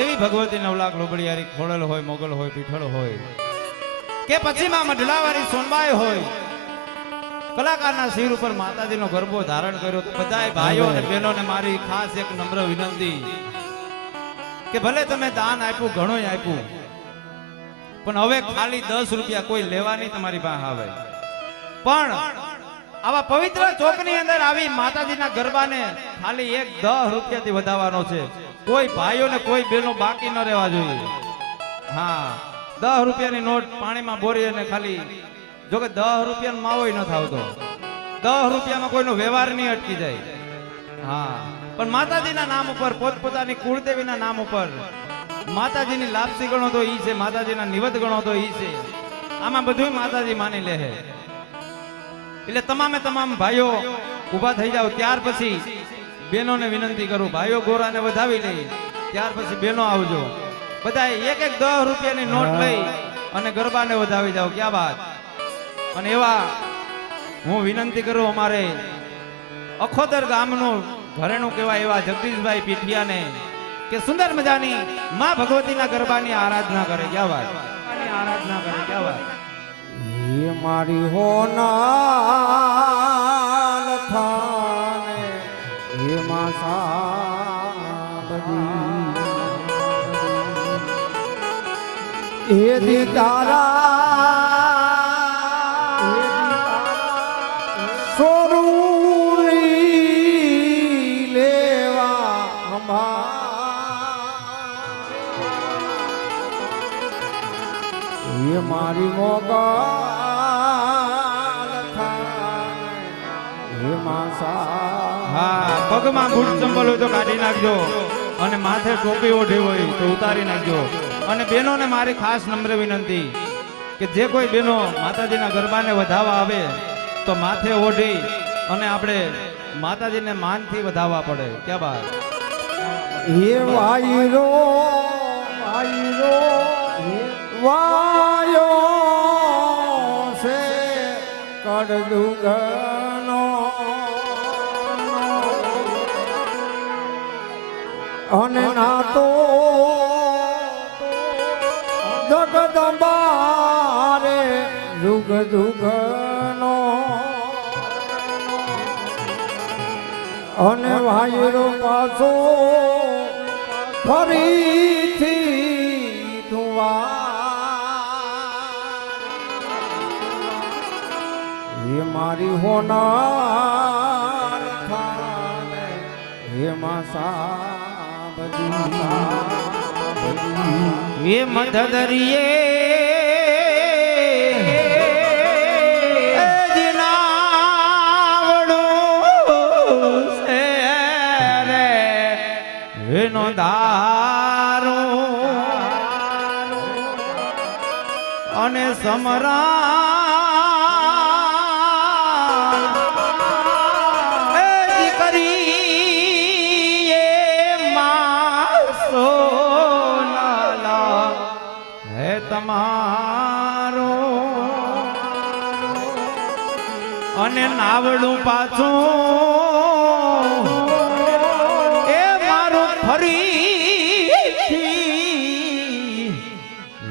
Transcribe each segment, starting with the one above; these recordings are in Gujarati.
એવી ભગવતી નવલાખ લોબડિયારી ખોડલ હોય મોગલ હોય પીઠળ હોય. કે પછી માં મઢલાવાળી સોનબાઈ હોય કલાકારના શિર ઉપર માતાજીનો ગરબો ધારણ કર્યો. તો બધાય ભાઈઓ અને બહેનોને મારી ખાસ એક નમ્ર વિનંતી કે ભલે તમે દાન આપ્યું ઘણું આપ્યું પણ હવે ખાલી દસ રૂપિયા કોઈ લેવાની તમારી પાસે આવે. પણ આવા પવિત્ર ચોકની અંદર આવી માતાજીના ગરબાને ખાલી એક દસ રૂપિયાથી વધારવાનો છે. કોઈ ભાઈઓ ને કોઈ બહેનો બાકી ન રહેવા જોઈએ. હા દસ રૂપિયાની નોટ પાણીમાં બોરી અને ખાલી જો કે દસ રૂપિયાનો માવો ન થાવતો. દસ રૂપિયામાં કોઈનો વ્યવહાર નહીં અટકી જાય. હા. પણ માતાજીના નામ ઉપર પોતપોતાની કુળદેવીના નામ ઉપર માતાજીની લાપસી ગણો તો ઈ છે માતાજીના નિવત ગણો તો ઈ છે. આમાં બધું માતાજી માની લે એટલે તમામે તમામ ભાઈઓ ઊભા થઈ જાઓ. ત્યાર પછી બહેનોને વિનંતી કરું ભાઈઓ ગોરાને વધાવી લે. ત્યાર પછી બહેનો આવજો. બધા એક એક દસ રૂપિયાની નોટ લઈ અને ગરબાને વધાવી જાઓ. ક્યાં વાત? અને એવા હું વિનંતી કરું અમારે અખોદર ગામનું ઘરેણું કહેવાય એવા જગદીશભાઈ પીઠિયાને કે સુંદર મજાની માં ભગવતીના ગરબાની આરાધના કરે. ક્યાં વાત? આરાધના કરે. ક્યાં વાત? મારી હોના હે માં સાબજી હે મારી હે પગમાં બૂટ ચંપલ હોય તો કાઢી નાખજો. અને માથે ટોપી ઓઢી હોય તો ઉતારી નાખજો. અને બહેનોને મારી ખાસ નમ્ર વિનંતી કે જે કોઈ બહેનો માતાજીના ગરબાને વધાવવા આવે તો માથે ઓઢી અને આપણે માતાજીને માનથી વધાવવા પડે. ક્યાં બાત? હે વાયરો વાયરો વાયો અને ના તો જગદંબારે જુગ જુગનો અને વાયરો પાછો ફરીથી ધુવા. હે મારી હોનાર હે માસા એ મધદરિયે દારો. અને સમરા નાવડું પાછું. એ મારું ફરી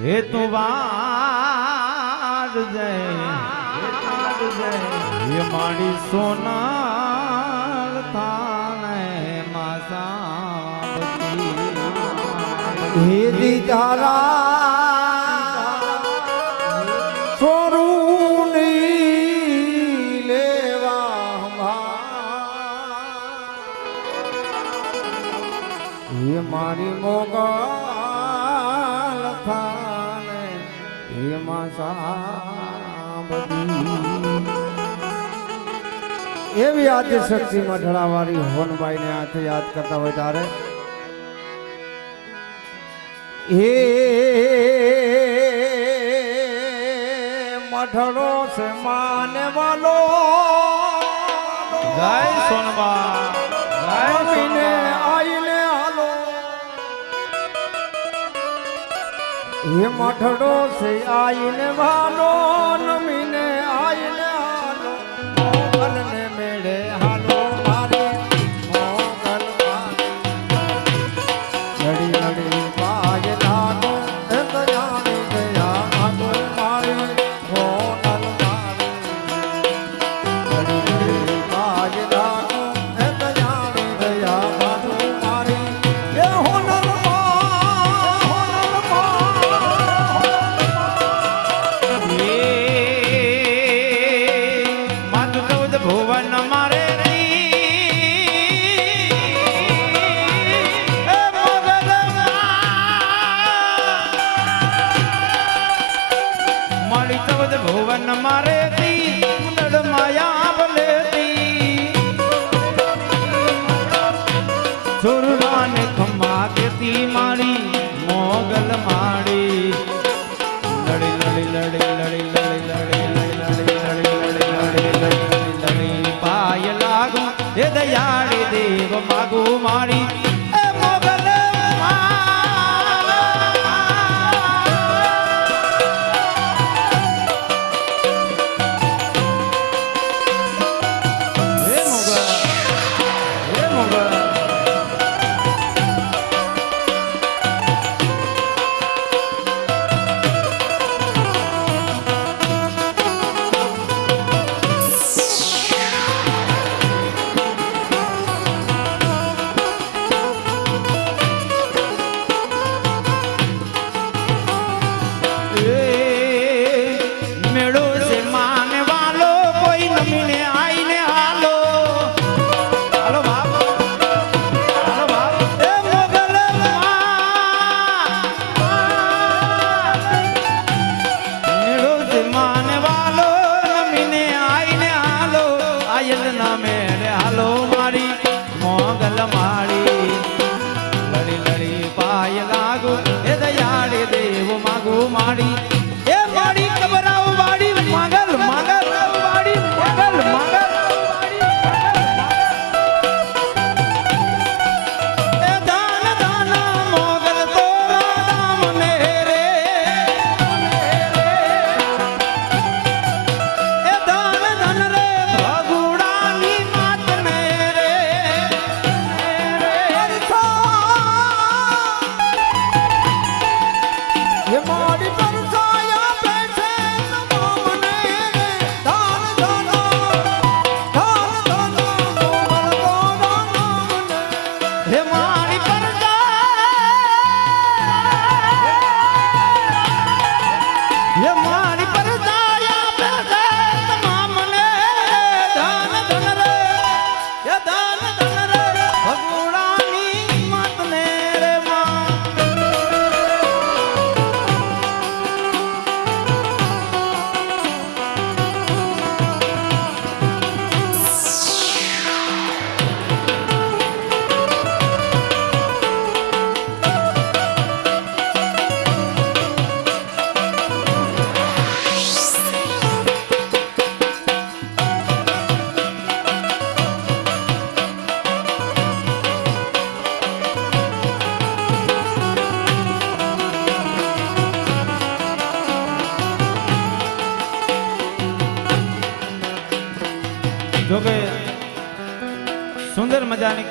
હે તું વાર જય હે માસા હે દીદારા હે માસા એવી આદિ શક્તિમાં ઢળાવાળી હોનબાઈને હાથે યાદ કરતા હોય તારે. હે મઢડો છે માને વાલો જય સોનબા એ મઠડો છે આઈને વાલો.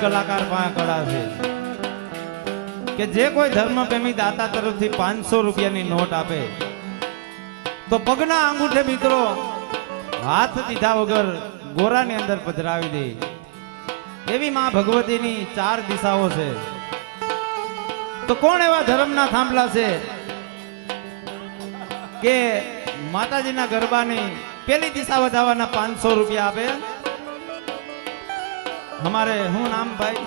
કલાકાર પાસે કળા છે. કે જે કોઈ ધર્મપ્રેમી દાતા તરફથી પાંચસો રૂપિયાની નોટ આપે, તો પગના આંગૂઠે મિત્રો હાથ દીધા વગર ગોરાની અંદર પધરાવી દે. એવી માં ભગવતીની ચાર દિશાઓ છે. તો કોણ એવા ધર્મના થાંભલા છે કે માતાજીના ગરબાની પેલી દિશા વધાવવાના પાંચસો રૂપિયા આપે? અમારે હું નામ ભાઈ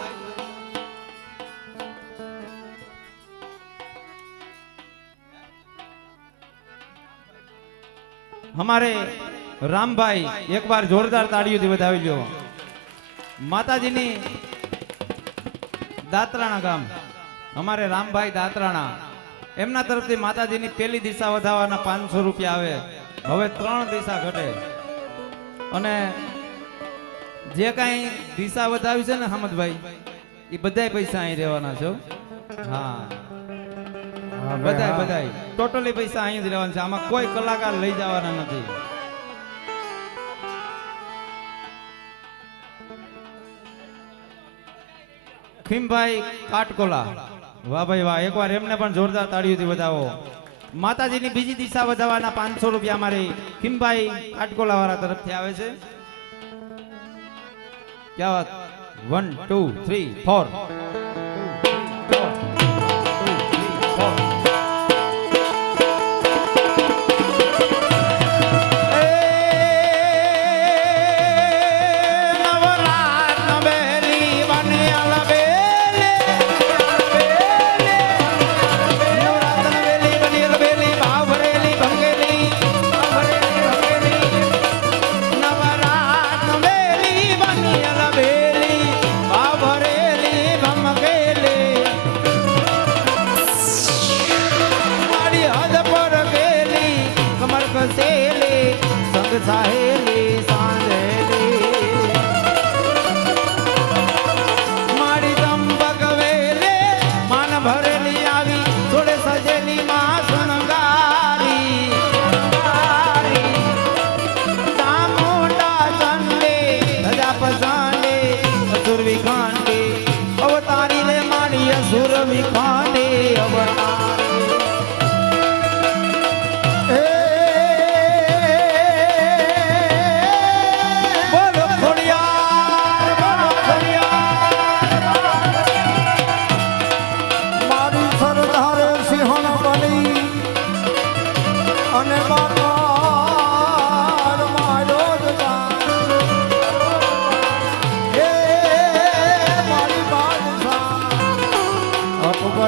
અમારે રામભાઈ એકવાર જોરદાર તાળીઓથી વધાવી લો માતાજીની દાતરાણા ગામ અમારે રામભાઈ દાતરાણા એમના તરફથી માતાજીની પહેલી દિશા વધાવવાના પાંચસો રૂપિયા આવે. હવે ત્રણ દિશા ઘટે. અને જે કાંઈ દિશા વધાવી છે ને હમદભાઈ એ બધાય પૈસા અહીં રહેવાના છો હા. બધાય બધાય. ટોટલી પૈસા અહીં જ રહેવાના છે. આમાં કોઈ કલાકાર લઈ જવાના નથી. ખીમભાઈ કાટકોલા. વાહ ભાઈ વાહ. એકવાર એમને પણ જોરદાર તાળીઓથી વધાવો. માતાજીની બીજી દિશા વધાવવાના પાંચસો રૂપિયા અમારી ખીમભાઈ કાટકોલા વાળા તરફથી આવે છે. ક્યાં વન ટુ થ્રી ફોર મારી હદ પર ગેલી કમર કસેલી સંગ સાહેલી.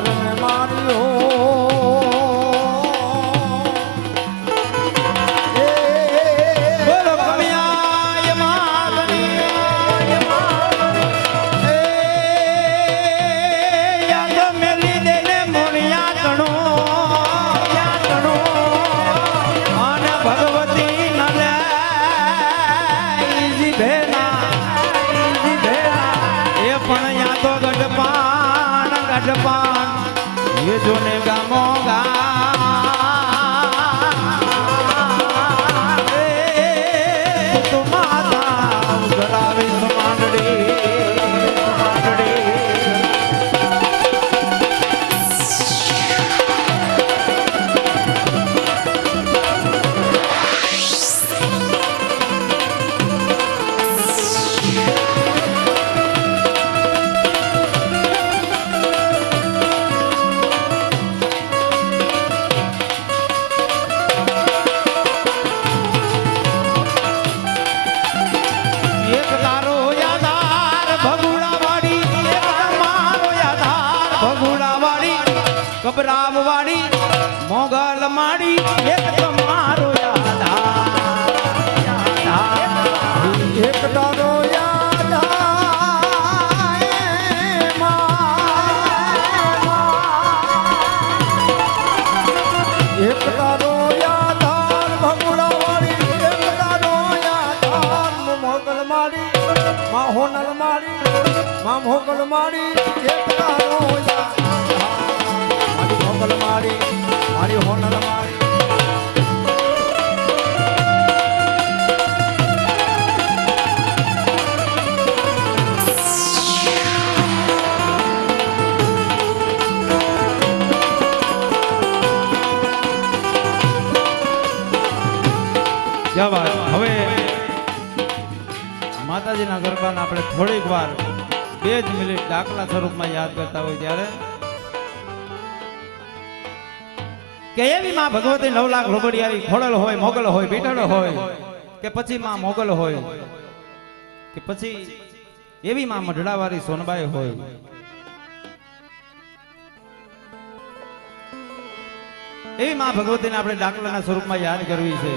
Lord. દાખલા સ્વરૂપમાં યાદ કરતા હોય ત્યારે કે એવી માં ભગવતી નવ લાખ લોબડિયારી ખોડલ હોય, મોગલ હોય બીટળ હોય, કે પછી માં મોગલ હોય, કે પછી એવી માં મઢડાવાળી સોનબાઈ હોય. એવી માં ભગવતીને આપણે દાખલાના સ્વરૂપમાં યાદ કરવી છે.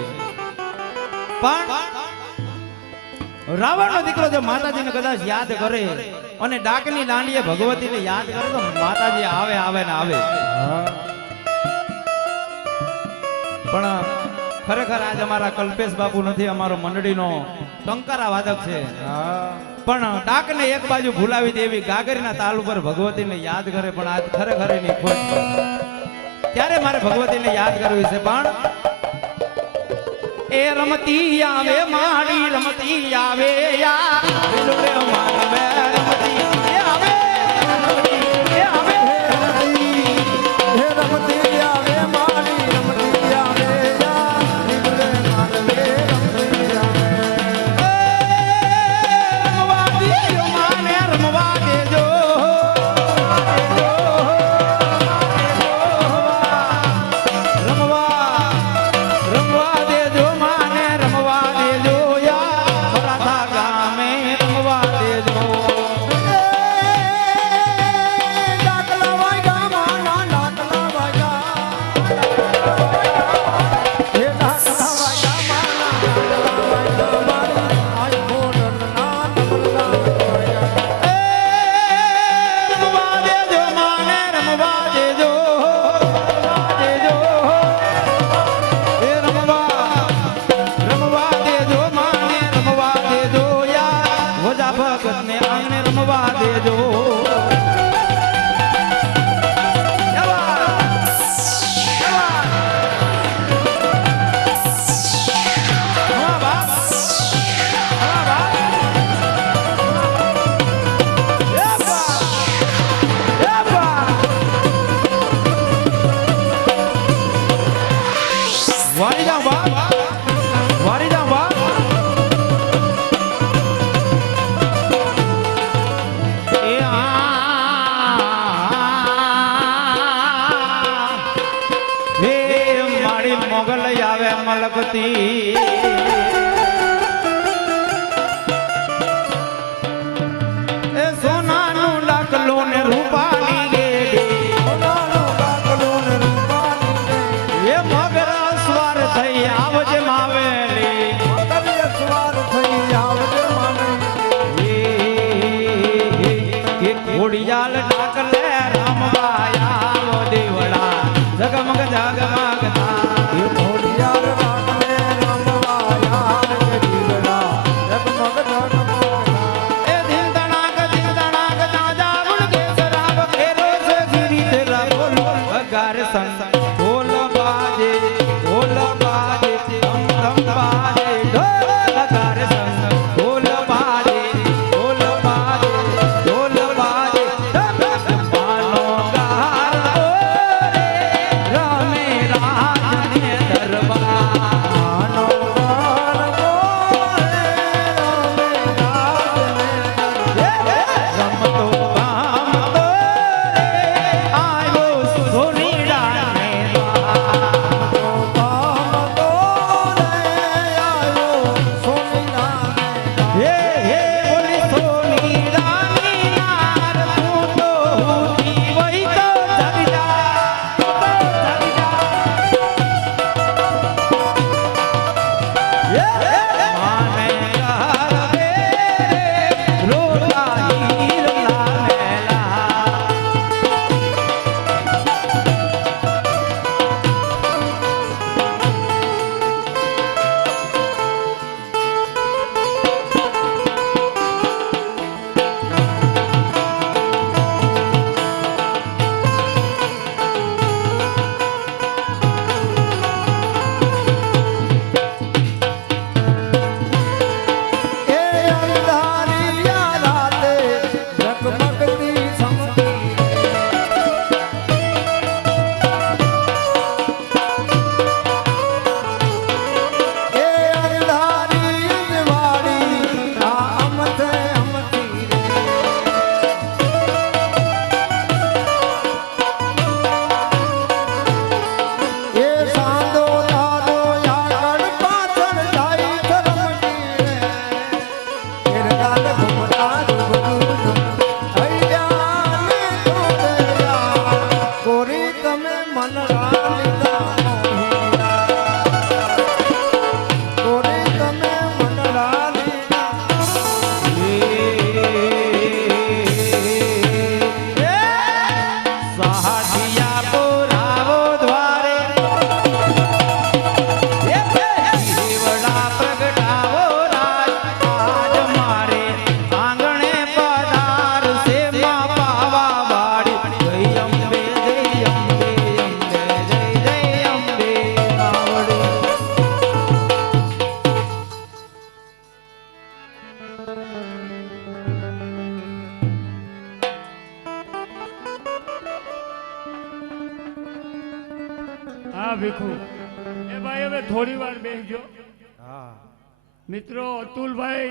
પણ રાવણનો દીકરો જો માતાજીને કદાચ યાદ કરે અને ડાકની દાંડીએ ભગવતીને યાદ કરે તો માતાજી આવે આવે ને આવે. પણ ખરેખર આજ અમારા કલ્પેશ બાપુ નથી, અમારો મંડળીનો ટંકારા વાદક છે. પણ ડાકને એક બાજુ ભૂલાવી દેવી ગાગરીના તાલ ઉપર ભગવતીને યાદ કરે, પણ આજ ખરેખર એની ખોટ ત્યારે મારે ભગવતીને યાદ કરવી છે? પણ એ રમતી આવે માડી રમતી આવે યા માનવે આવે side. એ ભાઈ હવે થોડી વાર બેસજો હા. મિત્રો અતુલભાઈ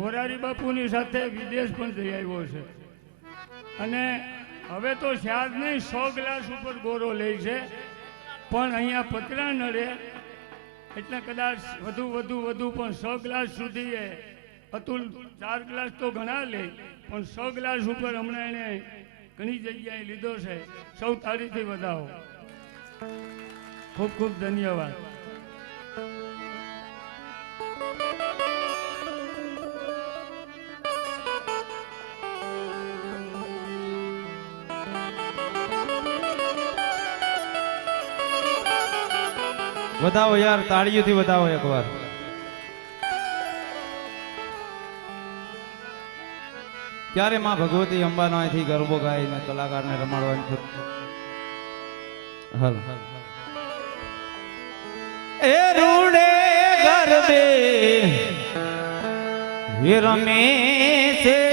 મોરારી બાપુની સાથે વિદેશ પણ જઈ આવ્યો છે. અને હવે તો શ્યાદ નહીં સો ગ્લાસ ઉપર ગોરો લે છે. પણ અહીંયા પતરા નડે. એટલે કદાચ વધુ વધુ વધુ પણ સો ગ્લાસ સુધી એ અતુલ ચાર ગ્લાસ તો ઘણા લે પણ સો ગ્લાસ ઉપર હમણાં એણે ઘણી જગ્યાએ લીધો છે. સૌ તારીથી વધાવો. ખૂબ ખૂબ ધન્યવાદ. વધાવો યાર, તાળીઓથી વધાવો એકવાર. ક્યારે માં ભગવતી અંબાનો ગરબો ગાઈને કલાકારને રમાડવાની થતું હાલ. એ રૂડે ગરબે રમે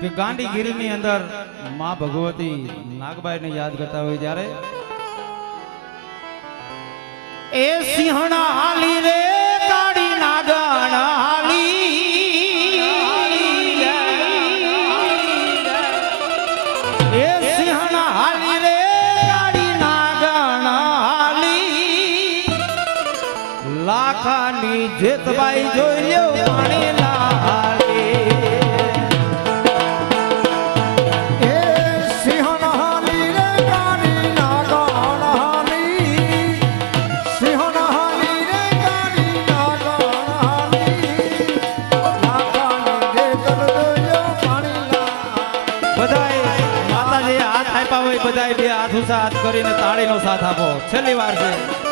કે ગાંધીગીરીની અંદરમાં ભગવતી નાગબાઈને યાદ કરતા હોય ત્યારે? એ સિંહણા હાલી રે લાભો છેલ્લી વાર છે